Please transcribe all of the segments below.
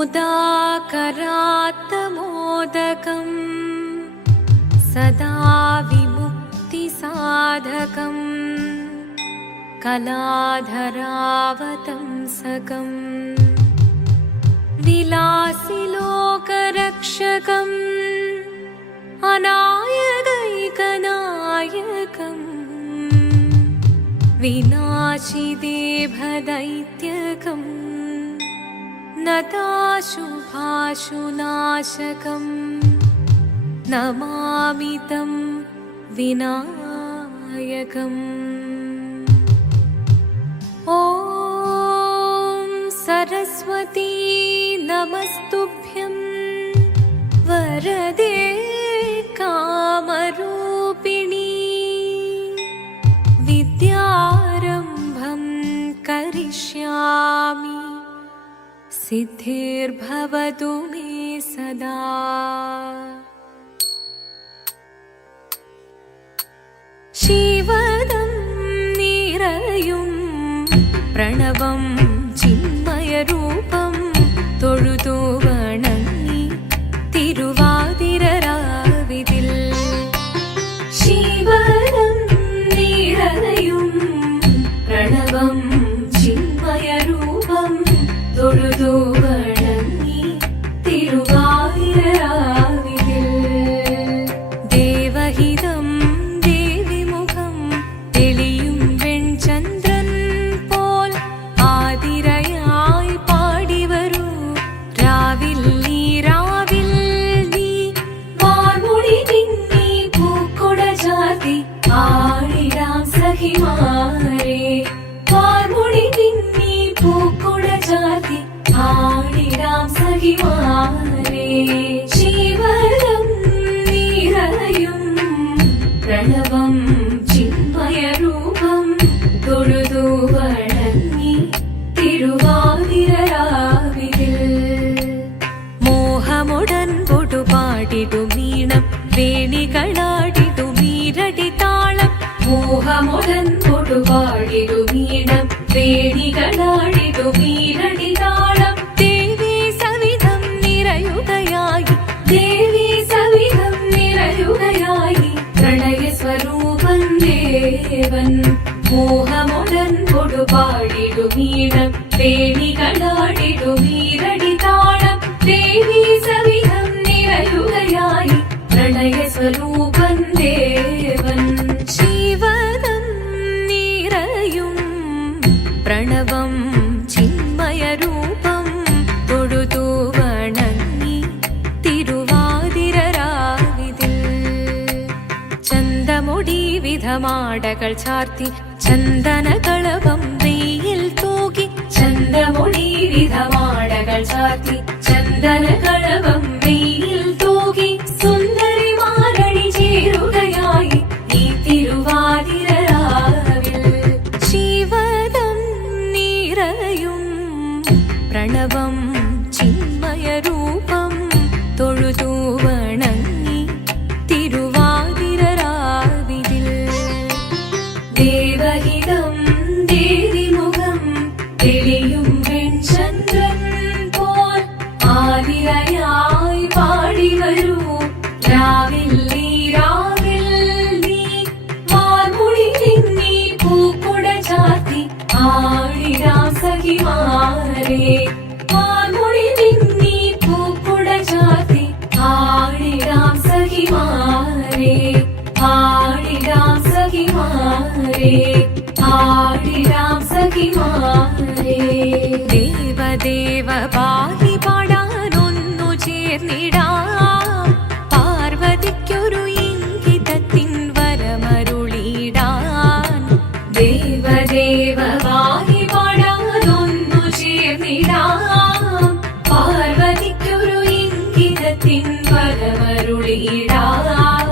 मुदाकरात्तमोदकम् सदा विमुक्तिसाधकम् कलाधरावतंसकम् विलासिलोकरक्षकम् अनायकैकनायकम् विनाशिदेभदैत्यकम् नताशुभाशुनाशकम् नमामि तं विनायकम्। ॐ सरस्वती नमस्तुभ्यं वरदे कामरूपिणी विद्यारम्भं करिष्यामि सिद्धिर्भवतु मे सदा। शिवदं निरयुं प्रणवं चिन्मयरूपं തൊഴുതു വണങ്ങി തിരുവാതിരരാവിതിൽ ശിവദം നിറയും പ്രണവം ചിന്മയരൂപം തൊഴുതു വണങ്ങി തിരുവാതിരരാവിതിൽ ദേവഹിതം ദേവിമുഖം തെളിയും വെൺചന്ദ്രൻ പോൽ ആതിരയായി പാടിവരൂ രാവിൽ നീ വാർമുടി പിന്നി പൂക്കൊട ചാർത്തി ആടിടാം സഖിമാരെ വാർമുടി പിന്നി പൂക്കൊട ചാർത്തി ആടിടാം സഖിമാരെ ശിവദം നിറയും പ്രണവം ചിന്മയരൂപം തൊഴുതു വണങ്ങി തിരുവാതിരരാവിതിൽ മോഹമുടൻ പൊടുപാടിടുമീണം വേണികളാടിടുമീരടി താളം മോഹമുടൻ പൊടുപാടിടുമീണം വേണികളാടിടുമീരടി താളം ദേവി സവിധം നിറയുകയായി ദേവി സവിധം നിറയുകയായി പ്രണയസ്വരൂപൻ ദേവൻ മോഹമുടൻ കൊടുപാടിടുമീണം വേണികളാടിടുമീരടി താളം ദേവി സവിധം നിറയുകയായി പ്രണയസ്വരൂപൻ ദേവൻ ശിവദം നിറയും പ്രണവം ചിന്മയരൂപം തൊഴുതു വണങ്ങി തിരുവാതിരരാവിതിൽ ചന്തമുടി വിധമാടകൾ ചാർത്തി ചന്ദനകളഭം വെയിൽ തൂകി ചന്തമുടി വിധമാടകൾ ചാർത്തി ചന്ദനകളഭം വെയിൽ തൂകി സുന്ദരിമാരടി ചേരുകയായി ഈ തിരുവാതിരരാവിൽ ശിവദം നിറയും പ്രണവം ചിന്മയരൂപം തൊഴുതു വണങ്ങി തിരുവാതിരരാവിതിൽ ദേവഹിതം ദേവിമുഖം തെളിയും വെൺചന്ദ്രൻ പോൽ ആതിരയായി പാടിവരൂ രാവിൽ നീ വാർമുടി പിന്നി പൂക്കൊട ചാർത്തി ആടിടാം സഖിമാരെ വാർമുടി പിന്നി പൂക്കൊട ചാർത്തി ആടിടാം സഖിമാരെ ആടിടാം സഖിമാരെ ആടിടാം സഖിമാരെ ദേവദേവ പാടി പാടാനൊന്നു ചേർന്നിടാം പാർവതിക്കൊരു ഇംഗിതത്തിൻ വരമരുളിടാൻ ദേവദേവ പാടി പാടാനൊന്നു ചേർന്നിടാം പാർവതിക്കൊരു ഇംഗിതത്തിൻ വരമരുളിടാൻ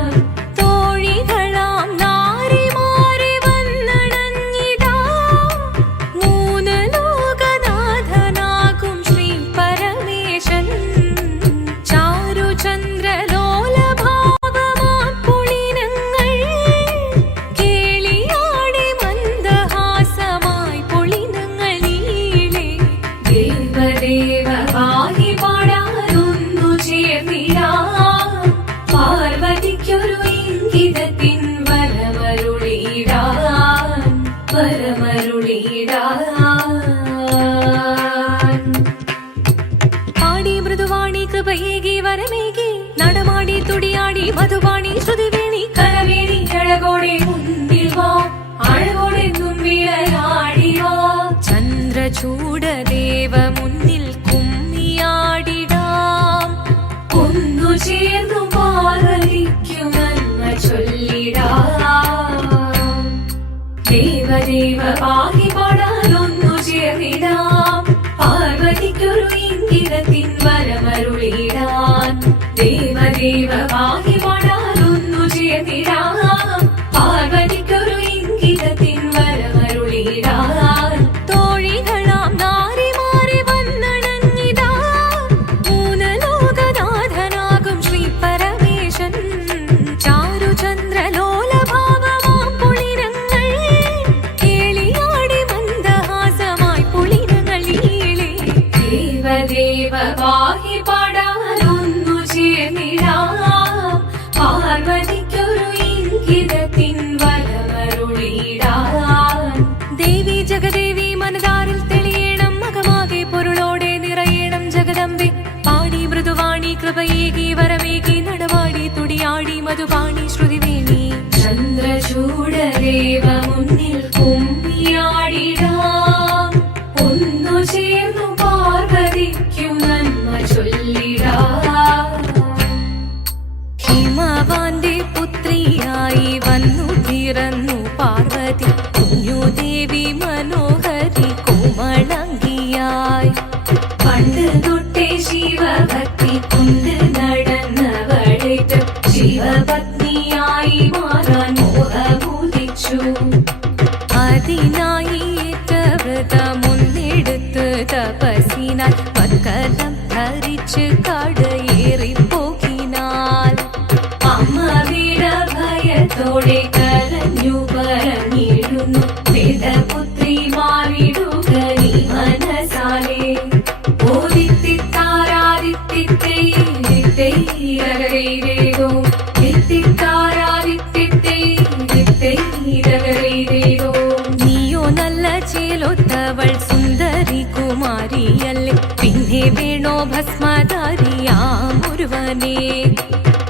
തോഴികളാം നാരിമാരെ വന്നണഞ്ഞിടാം മൂന്ന് ലോകനാഥനാകും ശ്രീ പരമേശൻ ചാരു പാർവതിക്കൊരു ഇംഗിതത്തിൻ വരമരുളിയിടാൻ പാടി മൃദുവാണി കൃപയേകി വരമേകി നടമാടി തുടിയാടി മധുവാണി ശ്രുതിവേണി കരവേണി അഴകോടെ മുന്നിൽ വാ അഴകോടെന്നും വിളയാടി വാ ചന്ദ്രചൂടദേവ മുന്നിൽ കുമ്മിയാടിടാം ഒന്നു ചേർന്നു പാർവതിക്കു നന്മ ചൊല്ലിടാം ദേവദേവ പാഹി പാടാനൊന്നു ചേർന്നിടാം പാർവതിക്കൊരു ഇംഗിതത്തിൻ വരമരുളിടാൻ ദേവദേവ പാഹി പാടാനൊന്നു ചേർന്നിടാം പാർവതിക്കൊരു ഇംഗിതത്തിൻ വരമരുളിടാൻ തോഴികളാം നാരിമാരെ വന്നണഞ്ഞിതാ മൂന്ന് ലോകനാഥനാകും ശ്രീ പരമേശൻ ചാരുചന്ദ്രലോലഭാവമാം പുളിരങ്ങൾ കേളിയാടി മന്ദഹാസമായി പുളിരങ്ങൾ ഈളെ ദേവദേവ പാഹി പാടാനൊന്നു ചേർന്നിടാം പാർവതിക്കൊരു ഇംഗിതത്തിൻ വരമരുളിടാൻ ദേവി ജഗദേവി മനതാരിൽ തെളിയണം മകമാകെ പൊരുളോടെ നിറയണം ജഗദമ്പെ പാടി മൃദുവാണി കൃപയേകി വരമേകി നടവാടി തുടിയാടി മധുവാണി ശ്രുതിവേണി ചന്ദ്രചൂടദേവ മുന്നിൽ കുമ്മിയാടിടാം ഒന്നു ചേർന്നു പാർവതിക്കു നന്മ ചൊല്ലിടാം ഹിമവാന്റെ പുത്രിയായി വന്നു പിറന്നു പാർവതി കുഞ്ഞുദേവി മനോഹരി കോമളങ്കിയായി പണ്ട് തൊട്ടേ ശിവഭക്തി കൊണ്ട് നടന്നവളേറ്റ് ശിവപത്നിയായി മാറാൻ മോഹമുദിച്ചു അതിനായി ഏറ്റ വ്രതമൊന്നെടുത്ത് തപസ്സിനാൽ മക്കലം ധരിച്ച് കടയേറിപ്പോകിനാൽ അമ്മ വീട ഭയത്തോടെ കരഞ്ഞു പറഞ്ഞിടുന്നു വേദപുത്രി മാറിടുക നീ മനസാലെ നീയോ നല്ല ചേലൊത്തവൾ സുന്ദരി കുമാരിയല്ലേ പിന്നെ വേണോ ഭസ്മധാരിയാമൊരുവനെ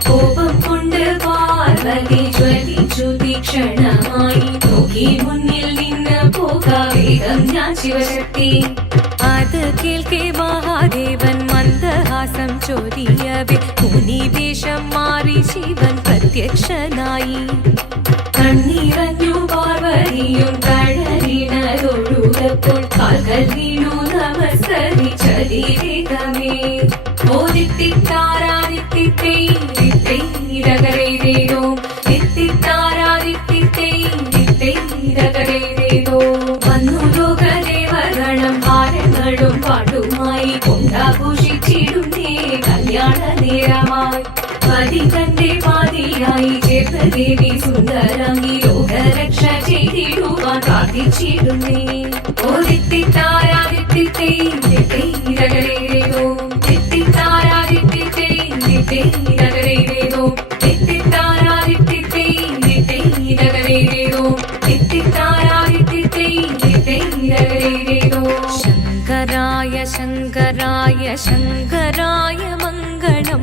കോപം കൊണ്ട് പാർവതി ജ്വലിച്ചു തീക്ഷണമായി നോക്കി മുന്നിൽ നിന്ന് പോകാവേഗം ഞാൻ ശിവശക്തി അത് കേൾക്കെ മഹാദേവൻ മന്ദഹാസം ചൊരിയവേ മുനിവേഷം മാറി ശിവൻ പ്രത്യക്ഷനായി കണ്ണീറഞ്ഞു പാർവതിയും കഴലിനതൊഴുകപ്പോൾ കാൽകൾ വീണു നമസ്കരിച്ചതിവേഗമേ ഓദിത്തിത്താരാദിത്തിത്തൈരകരൈതേതോ ദിത്തിത്താരാദിത്തിത്തൈരകരൈതേതോ വന്നു ലോകദേവഗണം ഭാരങ്ങളും പാട്ടുമായി കൊണ്ടാഘോഷിച്ചിടുന്നേ കല്യാണ നേരമായി പതി തന്റെ പാതിയായി ചേർന്ന ദേവി സുന്ദരാംഗി ലോകരക്ഷ ചെയ്തിടുവാൻ പ്രാർത്ഥിച്ചിടുന്നേ ഓദിത്തിത്താരാദിത്തിത്തൈരകരൈതേതോ ദിത്തിത്താരാദിത്തിത്തൈരകരൈതേതോ ദിത്തിത്താരാദിത്തിത്തൈരകരൈതേതോ ദിത്തിത്താരാദിത്തിത്തൈരകരൈതേതോ ശങ്കരായ ശങ്കരായ ശങ്കരായ മംഗളം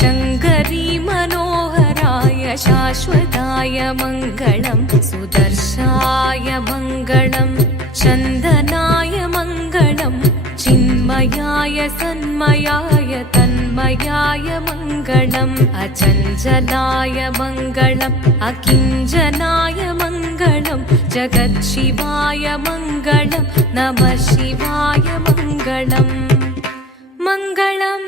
ശങ്കരീ മനോഹരായ ശാശ്വതായ മംഗളം സുദർശായ മംഗളം ചന്ദനായ മംഗളം ചിന്മയായ സന്മയായ തന്മയായ മംഗളം അചഞ്ചലായ മംഗളം അകിഞ്ചനായ മംഗളം ജഗത്ശിവായ മംഗളം നമഃ ശിവായ മംഗളം മംഗളം